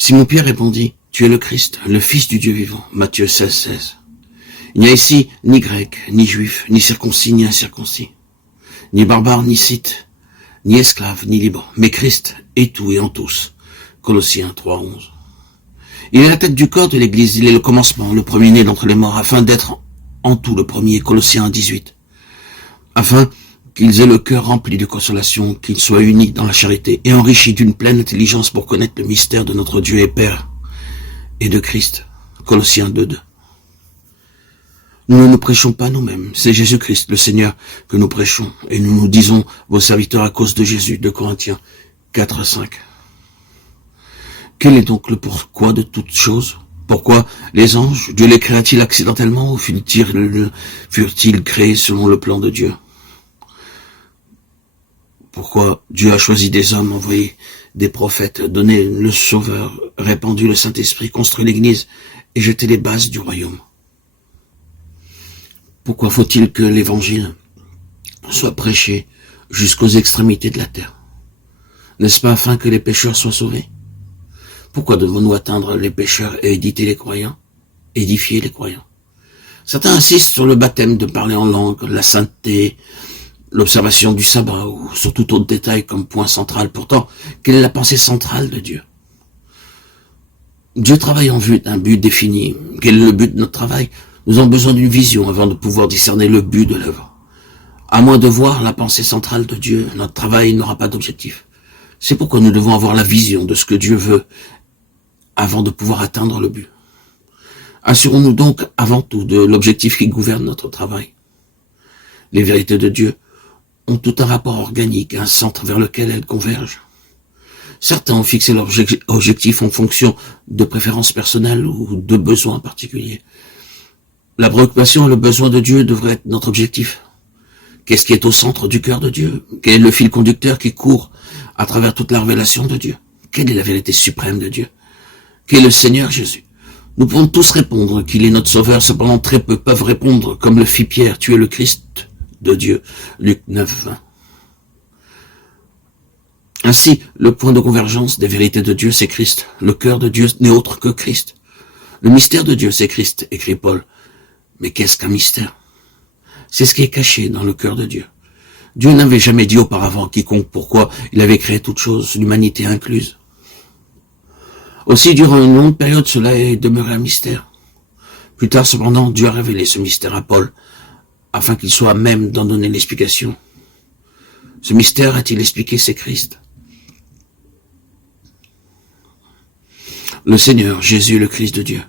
Simon-Pierre répondit, « Tu es le Christ, le Fils du Dieu vivant. » Matthieu 16, 16. Il n'y a ici ni grec, ni juif, ni circoncis, ni incirconcis, ni barbare, ni scythe, ni esclave, ni libre, mais Christ est tout et en tous. Colossiens 3, 11. Il est la tête du corps de l'Église, il est le commencement, le premier-né d'entre les morts, afin d'être en tout le premier, Colossiens 18. Afin qu'ils aient le cœur rempli de consolation, qu'ils soient unis dans la charité et enrichis d'une pleine intelligence pour connaître le mystère de notre Dieu et Père et de Christ. Colossiens 2, 2. Nous ne nous prêchons pas nous-mêmes, c'est Jésus-Christ, le Seigneur, que nous prêchons, et nous nous disons vos serviteurs à cause de Jésus, de Corinthiens 4, 5. Quel est donc le pourquoi de toutes choses? Pourquoi les anges, Dieu les créa-t-il accidentellement ou furent-ils créés selon le plan de Dieu? Pourquoi Dieu a choisi des hommes, envoyé des prophètes, donné le Sauveur, répandu le Saint-Esprit, construit l'Église et jeté les bases du royaume? Pourquoi faut-il que l'Évangile soit prêché jusqu'aux extrémités de la terre? N'est-ce pas afin que les pécheurs soient sauvés? Pourquoi devons-nous atteindre les pécheurs et édifier les croyants? Certains insistent sur le baptême, de parler en langue, la sainteté, l'observation du sabbat ou sur tout autre détail comme point central. Pourtant, quelle est la pensée centrale de Dieu? Dieu travaille en vue d'un but défini. Quel est le but de notre travail? Nous avons besoin d'une vision avant de pouvoir discerner le but de l'œuvre. À moins de voir la pensée centrale de Dieu, notre travail n'aura pas d'objectif. C'est pourquoi nous devons avoir la vision de ce que Dieu veut avant de pouvoir atteindre le but. Assurons-nous donc avant tout de l'objectif qui gouverne notre travail. Les vérités de Dieu ont tout un rapport organique, un centre vers lequel elles convergent. Certains ont fixé leur objectif en fonction de préférences personnelles ou de besoins particuliers. La préoccupation et le besoin de Dieu devraient être notre objectif. Qu'est-ce qui est au centre du cœur de Dieu? Quel est le fil conducteur qui court à travers toute la révélation de Dieu? Quelle est la vérité suprême de Dieu? Quel est le Seigneur Jésus? Nous pouvons tous répondre qu'il est notre Sauveur, cependant très peu peuvent répondre comme le fit Pierre, tu es le Christ de Dieu. Luc 9, 20. Ainsi, le point de convergence des vérités de Dieu, c'est Christ. Le cœur de Dieu n'est autre que Christ. Le mystère de Dieu, c'est Christ, écrit Paul. Mais qu'est-ce qu'un mystère? C'est ce qui est caché dans le cœur de Dieu. Dieu n'avait jamais dit auparavant à quiconque pourquoi il avait créé toute chose, l'humanité incluse. Aussi, durant une longue période, cela est demeuré un mystère. Plus tard, cependant, Dieu a révélé ce mystère à Paul, afin qu'il soit à même d'en donner l'explication. Ce mystère, a-t-il expliqué, c'est Christ. Le Seigneur, Jésus, le Christ de Dieu,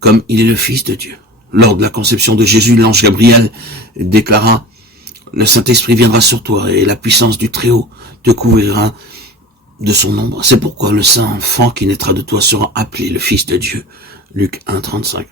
comme il est le Fils de Dieu. Lors de la conception de Jésus, l'ange Gabriel déclara « Le Saint-Esprit viendra sur toi et la puissance du Très-Haut te couvrira de son ombre. C'est pourquoi le Saint enfant qui naîtra de toi sera appelé le Fils de Dieu. » Luc 1, 35.